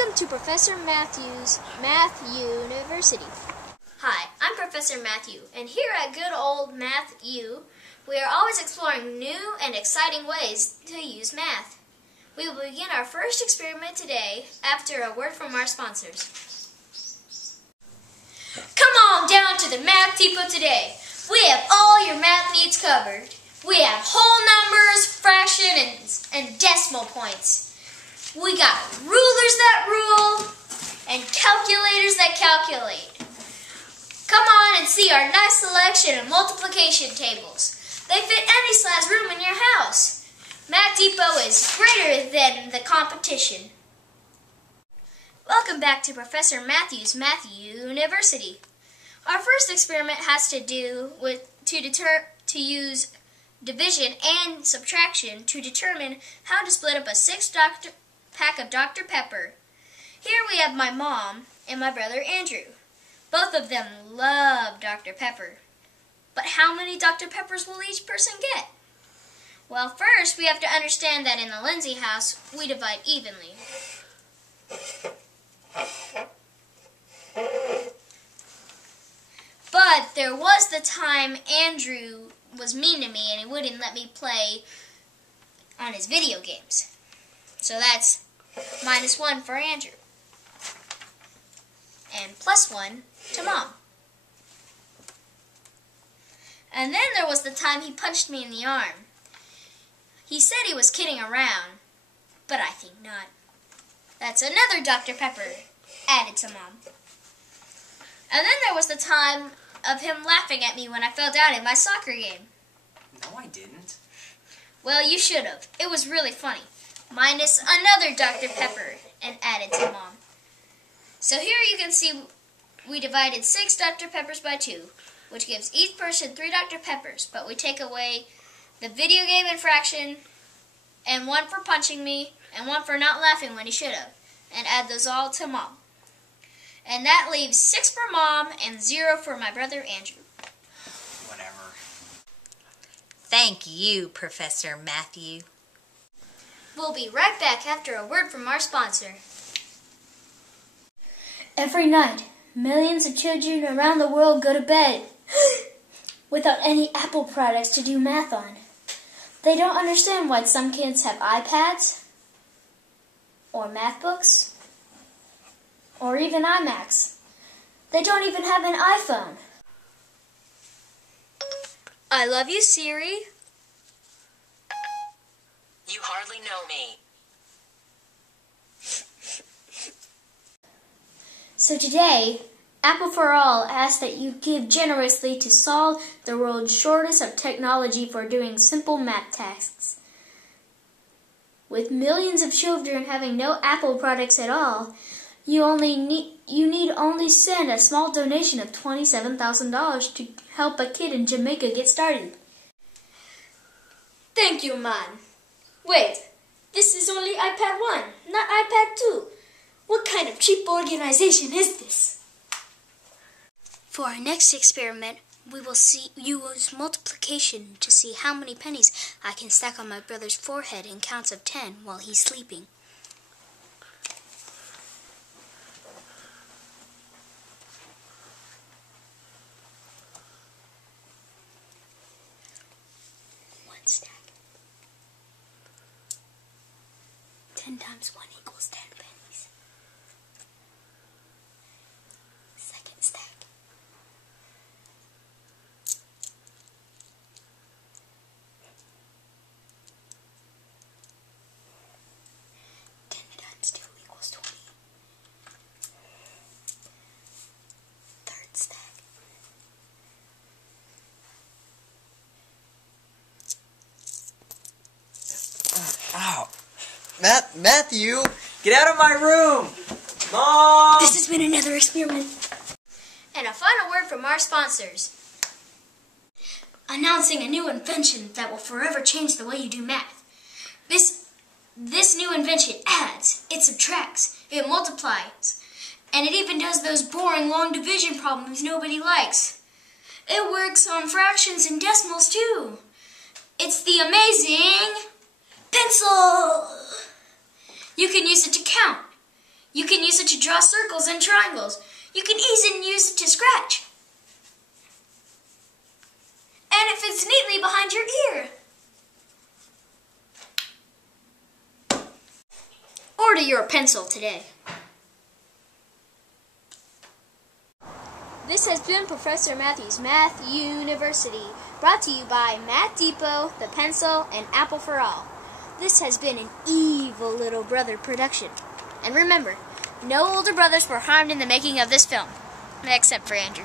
Welcome to Professor Matthew's Math University. Hi, I'm Professor Matthew, and here at good old Math U, we are always exploring new and exciting ways to use math. We will begin our first experiment today after a word from our sponsors. Come on down to the Math Depot today. We have all your math needs covered. We have whole numbers, fractions, and decimal points. We got rulers that rule and calculators that calculate. Come on and see our nice selection of multiplication tables. They fit any size room in your house. Math Depot is greater than the competition. Welcome back to Professor Matthew's Math University. Our first experiment has to do with to use division and subtraction to determine how to split up a pack of Dr. Pepper. Here we have my mom and my brother Andrew. Both of them love Dr. Pepper. But how many Dr. Peppers will each person get? Well, first we have to understand that in the Lindsay house, we divide evenly. But there was the time Andrew was mean to me and he wouldn't let me play on his video games. So that's -1 for Andrew. And +1 to Mom. And then there was the time he punched me in the arm. He said he was kidding around, but I think not. That's another Dr. Pepper added to Mom. And then there was the time of him laughing at me when I fell down in my soccer game. No, I didn't. Well, you should have. It was really funny. Minus another Dr. Pepper and added to Mom. So here you can see we divided 6 Dr. Peppers by 2, which gives each person 3 Dr. Peppers, but we take away the video game infraction, and 1 for punching me, and 1 for not laughing when he should have, and add those all to Mom. And that leaves 6 for Mom and 0 for my brother Andrew. Whatever. Thank you, Professor Matthew. We'll be right back after a word from our sponsor. Every night, millions of children around the world go to bed without any Apple products to do math on. They don't understand why some kids have iPads, or math books, or even iMacs. They don't even have an iPhone. I love you, Siri. You hardly know me. So today, Apple for All asks that you give generously to solve the world's shortest of technology for doing simple math tasks. With millions of children having no Apple products at all, you need only send a small donation of $27,000 to help a kid in Jamaica get started. Thank you, man. Wait, this is only iPad 1, not iPad 2. What kind of cheap organization is this? For our next experiment, we will use multiplication to see how many pennies I can stack on my brother's forehead in counts of 10 while he's sleeping. One stack. 10 times 1 equals 10 pennies. Second stack. 10 times 2 equals 20. Third stack. Ow. Matthew, get out of my room! Mom! This has been another experiment. And a final word from our sponsors. Announcing a new invention that will forever change the way you do math. This new invention adds, it subtracts, it multiplies, and it even does those boring long division problems nobody likes. It works on fractions and decimals too. It's the amazing pencil! You can use it to count, You can use it to draw circles and triangles. You can even use it to scratch. And it fits neatly behind your ear. Order your pencil today. This has been Professor Matthew's Math University, brought to you by Math Depot, The Pencil, and Apple for All. This has been an Evil Little Brother production. And remember, no older brothers were harmed in the making of this film, except for Andrew.